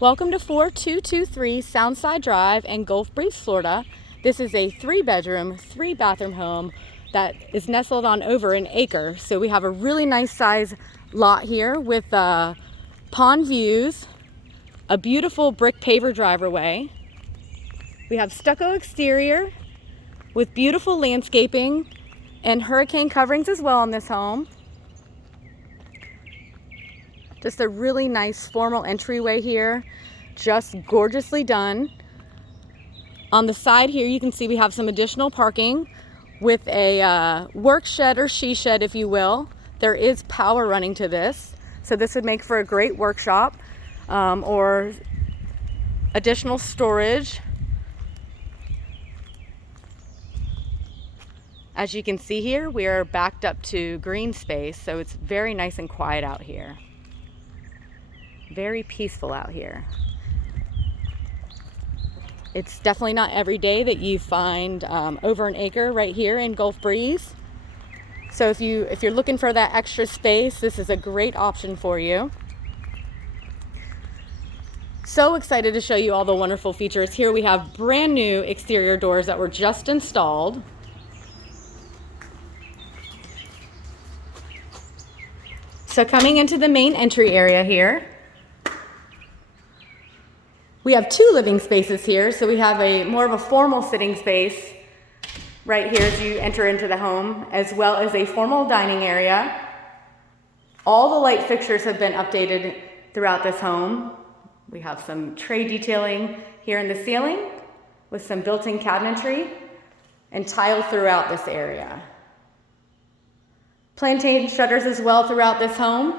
Welcome to 4223 Soundside Drive in Gulf Breeze, Florida. This is a 3-bedroom, 3-bathroom home that is nestled on over an acre. So we have a really nice size lot here with pond views, a beautiful brick paver driveway. We have stucco exterior with beautiful landscaping and hurricane coverings as well on this home. Just a really nice formal entryway here, just gorgeously done. On the side here, you can see we have some additional parking with a work shed or she shed, if you will. There is power running to this, so this would make for a great workshop or additional storage. As you can see here, we are backed up to green space, so it's very nice and quiet out here. Very peaceful out here. It's definitely not every day that you find over an acre right here in Gulf Breeze. So if you're looking for that extra space, this is a great option for you. So excited to show you all the wonderful features. Here we have brand new exterior doors that were just installed. So coming into the main entry area here, we have 2 living spaces here, so we have more of a formal sitting space right here as you enter into the home, as well as a formal dining area. All the light fixtures have been updated throughout this home. We have some tray detailing here in the ceiling with some built-in cabinetry and tile throughout this area. Plantation shutters as well throughout this home.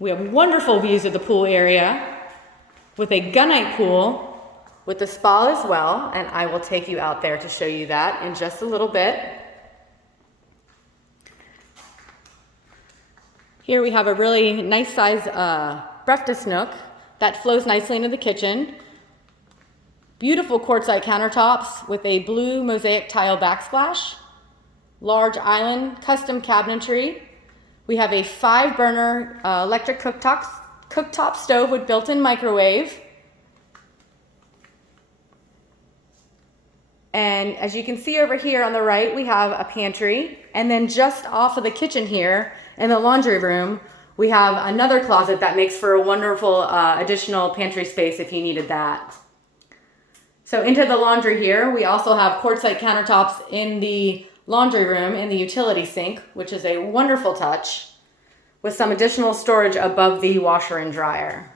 We have wonderful views of the pool area with a gunite pool with a spa as well, and I will take you out there to show you that in just a little bit. Here we have a really nice size breakfast nook that flows nicely into the kitchen. Beautiful quartzite countertops with a blue mosaic tile backsplash. Large island custom cabinetry. We have a 5-burner electric cooktop stove with built-in microwave. And as you can see over here on the right, we have a pantry. And then just off of the kitchen here in the laundry room, we have another closet that makes for a wonderful additional pantry space if you needed that. So into the laundry here, we also have quartzite countertops in the laundry room in the utility sink, which is a wonderful touch, with some additional storage above the washer and dryer.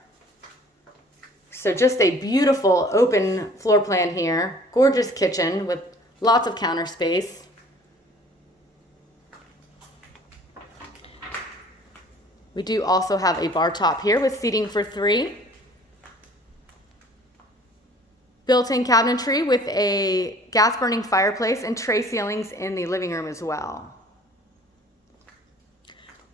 So just a beautiful open floor plan here, gorgeous kitchen with lots of counter space. We do also have a bar top here with seating for 3. Built-in cabinetry with a gas-burning fireplace and tray ceilings in the living room as well.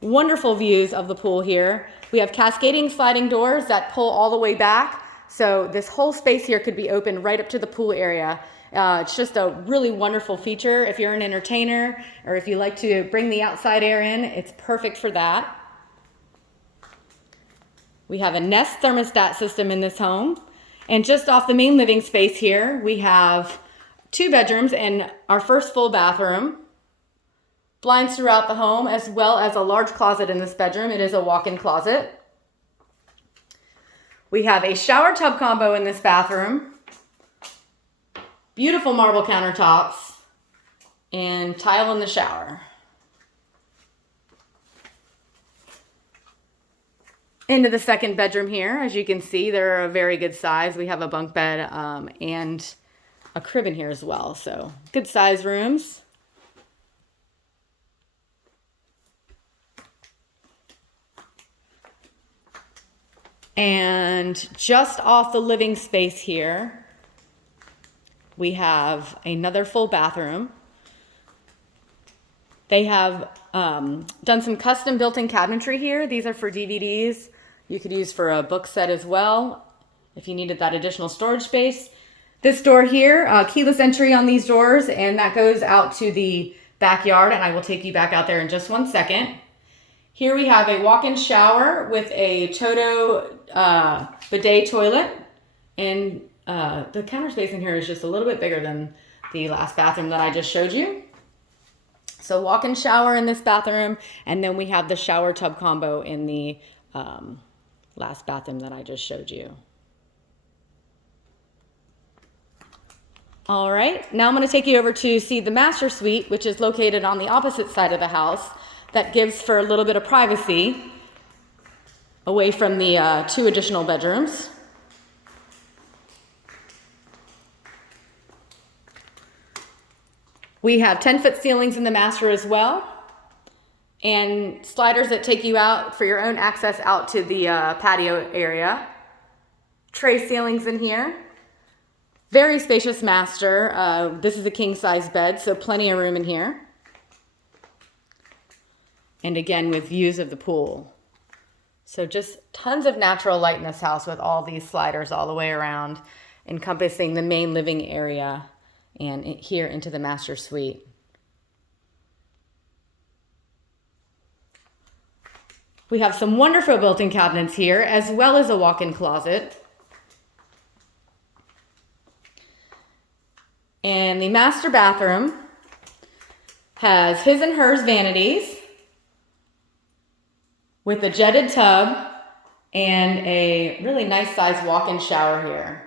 Wonderful views of the pool here. We have cascading sliding doors that pull all the way back, so this whole space here could be open right up to the pool area. It's just a really wonderful feature. If you're an entertainer or if you like to bring the outside air in, it's perfect for that. We have a Nest thermostat system in this home. And just off the main living space here, we have 2 bedrooms and our first full bathroom. Blinds throughout the home, as well as a large closet in this bedroom. It is a walk-in closet. We have a shower tub combo in this bathroom. Beautiful marble countertops and tile in the shower. Into the second bedroom here, as you can see, they're a very good size. We have a bunk bed and a crib in here as well, so good size rooms. And just off the living space here, we have another full bathroom. They have done some custom built-in cabinetry here. These are for DVDs. You could use for a book set as well if you needed that additional storage space. This door here, keyless entry on these doors, and that goes out to the backyard, and I will take you back out there in just one second. Here we have a walk-in shower with a Toto bidet toilet, and the counter space in here is just a little bit bigger than the last bathroom that I just showed you. So walk-in shower in this bathroom, and then we have the shower tub combo in the last bathroom that I just showed you. All right, now I'm going to take you over to see the master suite, which is located on the opposite side of the house. That gives for a little bit of privacy away from the 2 additional bedrooms. We have 10-foot ceilings in the master as well, and sliders that take you out for your own access out to the patio area. Tray ceilings in here. Very spacious master. This is a king-size bed, so plenty of room in here. And again, with views of the pool. So just tons of natural light in this house with all these sliders all the way around, encompassing the main living area and here into the master suite. We have some wonderful built-in cabinets here, as well as a walk-in closet. And the master bathroom has his and hers vanities, with a jetted tub and a really nice size walk-in shower here.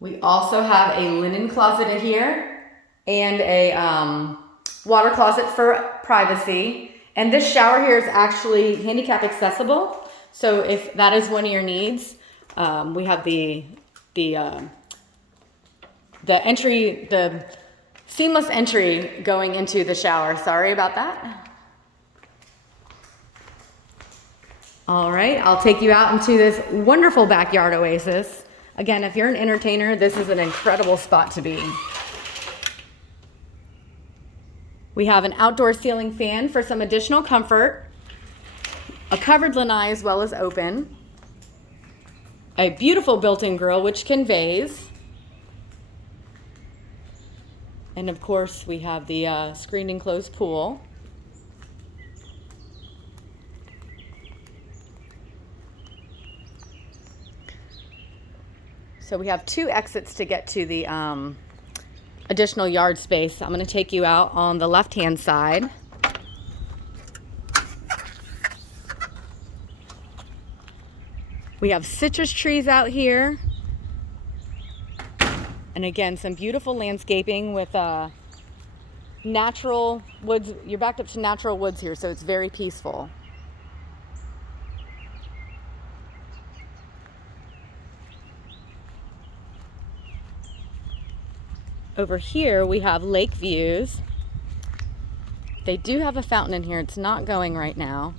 We also have a linen closet in here and a water closet for privacy. And this shower here is actually handicap accessible. So if that is one of your needs, we have the seamless entry going into the shower. Sorry about that. All right, I'll take you out into this wonderful backyard oasis. Again, if you're an entertainer, this is an incredible spot to be. We have an outdoor ceiling fan for some additional comfort, a covered lanai as well as open, a beautiful built-in grill which conveys, and of course we have the screened enclosed pool. So we have 2 exits to get to the additional yard space. I'm going to take you out on the left-hand side. We have citrus trees out here. And again, some beautiful landscaping with natural woods. You're backed up to natural woods here, so it's very peaceful. Over here, we have lake views. They do have a fountain in here. It's not going right now,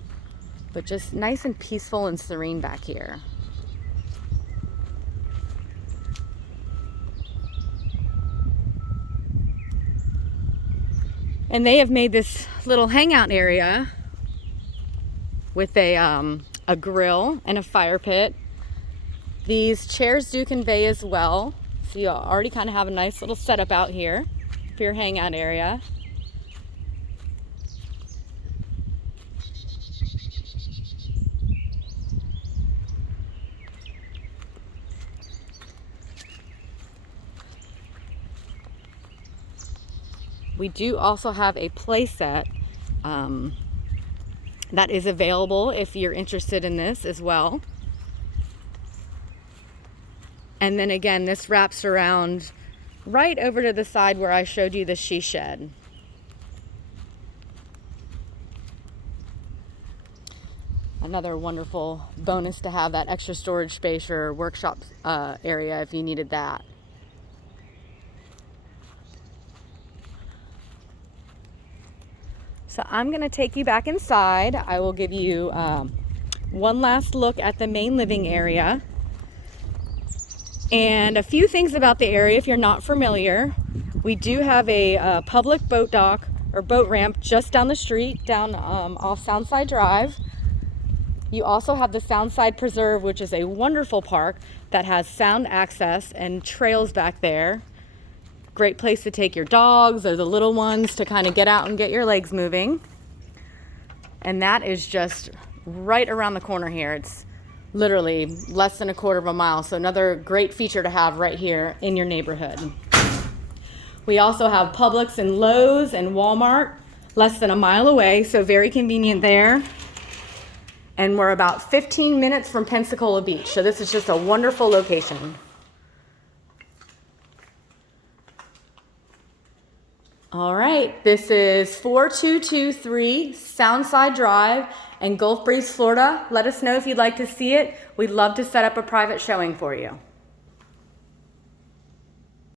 but just nice and peaceful and serene back here. And they have made this little hangout area with a grill and a fire pit. These chairs do convey as well. So you already kind of have a nice little setup out here for your hangout area. We do also have a play set that is available if you're interested in this as well. And then again, this wraps around right over to the side where I showed you the she shed. Another wonderful bonus to have that extra storage space or workshop area if you needed that. So I'm going to take you back inside. I will give you one last look at the main living area. And a few things about the area if you're not familiar. We do have a public boat dock or boat ramp just down the street, down off Soundside Drive. You also have the Soundside Preserve, which is a wonderful park that has sound access and trails back there. Great place to take your dogs or the little ones to kind of get out and get your legs moving. And that is just right around the corner here. It's literally less than a quarter of a mile. So another great feature to have right here in your neighborhood. We also have Publix and Lowe's and Wal-Mart less than a mile away. So very convenient there. And we're about 15 minutes from Pensacola Beach. So this is just a wonderful location. All right, this is 4223 Soundside Drive in Gulf Breeze, Florida. Let us know if you'd like to see it. We'd love to set up a private showing for you.